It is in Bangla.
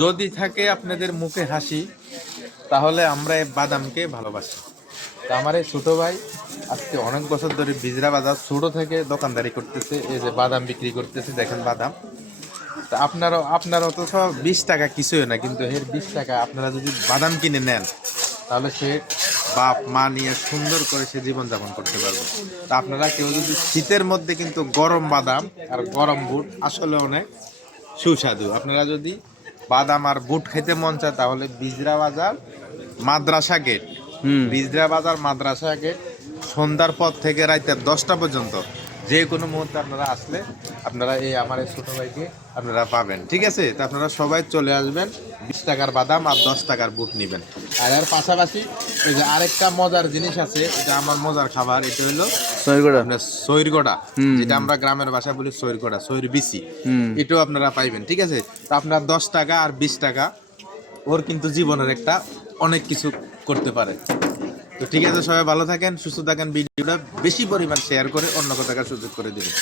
যদি থাকে আপনাদের মুখে হাসি, তাহলে আমরা এই বাদামকে ভালোবাসি। তা আমার এই ছোট ভাই আজকে অনেক বছর ধরে বিজরা বাজার ছোট থেকে দোকানদারি করতেছে, এই যে বাদাম বিক্রি করতেছে, দেখেন বাদাম। তা আপনারও তো সব 20 টাকা কিছুই না, কিন্তু এর 20 টাকা আপনারা যদি বাদাম কিনে নেন, তাহলে সে বাপ মা নিয়ে সুন্দর করে সে জীবনযাপন করতে পারবে। তা আপনারা কেউ যদি শীতের মধ্যে কিন্তু গরম বাদাম আর গরম বুট আসলে অনেক সুস্বাদু। আপনারা যদি বাদাম আর বুট খেতে মন চায়, তাহলে বিজরা বাজার মাদ্রাসা গেট, বিজরা বাজার মাদ্রাসা গেট, সন্ধ্যার পর থেকে রাতের 10টা পর্যন্ত যে কোনো মুহূর্তে আপনারা আসলে আপনারা এই আমার এই ছোট ভাইকে আপনারা পাবেন। ঠিক আছে, তো আপনারা সবাই চলে আসবেন, 20 টাকার বাদাম আর 10 টাকার বুট নেবেন। আর এর পাশাপাশি এই যে আরেকটা মজার জিনিস আছে, এটা আমার মজার খাবার, এটা হলো আপনার সৈরগড়া, যেটা আমরা গ্রামের ভাষায় বলি সৈরগড়া, সৈর বিচি, এটাও আপনারা পাইবেন। ঠিক আছে, তো আপনার 10 টাকা আর 20 টাকা ওর কিন্তু জীবনের একটা অনেক কিছু করতে পারে। তো ঠিক আছে, সবাই ভালো থাকেন, সুস্থ থাকেন, ভিডিওটা বেশি পরিমাণ শেয়ার করে অন্য কোথাকার সুযোগ করে দিবেন।